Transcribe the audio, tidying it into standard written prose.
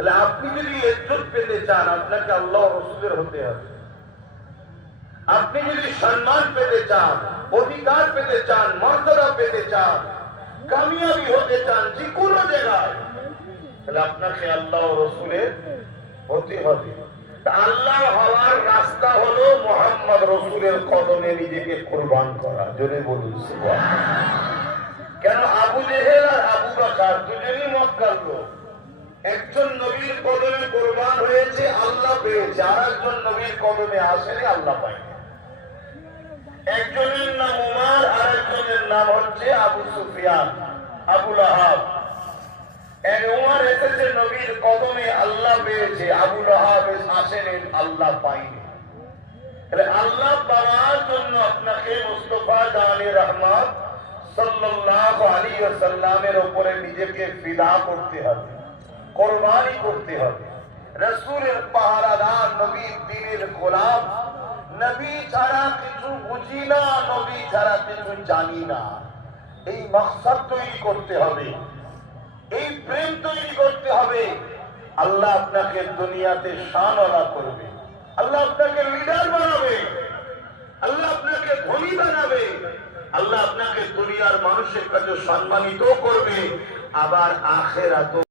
তাহলে আপনি যদি ইজ্জত পেতে চান আপনাকে আল্লাহ রাসূলের হতে হবে। আপনি যদি সম্মান পেতে চান, অধিকার পেতে চান, মর্যাদা পেতে চান, কামিয়াবি হতে চান যে কোনো জায়গায়, তাহলে আপনাকে আল্লাহ রাসূলের হতে হবে। আল্লাহ হওয়ার রাস্তা হলো মুহাম্মদ রাসূলের কদমে নিজেকে কুরবান করা। জোরে বলুন সুবহানাল্লাহ। কেন আবু জেহেল আর আবু বকর দুজনই মক্কার লোক। একজন নবীর কদমে কুরবান হয়েছে, আল্লাহ পেয়েছে, আর একজন নবীর কদমে আসেনি, আল্লাহ পায়নি। একজনের নাম উমর, আর একজনের নাম হচ্ছে আবু সুফিয়ান, আবু লাহাব। উমর এসেছে নবীর কদমে, আল্লাহ পেয়েছে, আবু লাহাব আসেনি, আল্লাহ পায়নি। তাহলে আল্লাহ পাওয়ার জন্য আপনাকে মুস্তাফা জানে রহমত সাল্লাল্লাহু আলাইহি ওয়াসাল্লামের উপরে নিজেকে ফিদা করতে হবে, কুরবানি করতে হবে। রাসূলের পাহারাদার, নবীর দ্বীনের গোলাম। নবী ছাড়া কিছু বুঝি না, নবী ছাড়া কিছু জানি না, এই মাকসাদ তৈরি করতে হবে, এই প্রেম তৈরি করতে হবে। আল্লাহ আপনাকে দুনিয়াতে শানওয়ালা করবে, আল্লাহ আপনাকে লিডার বানাবে, আল্লাহ আপনাকে ধনী বানাবে, আল্লাহ আপনাকে দুনিয়ার মানুষের কাছে সম্মানিত করবে, আবার আখিরাতে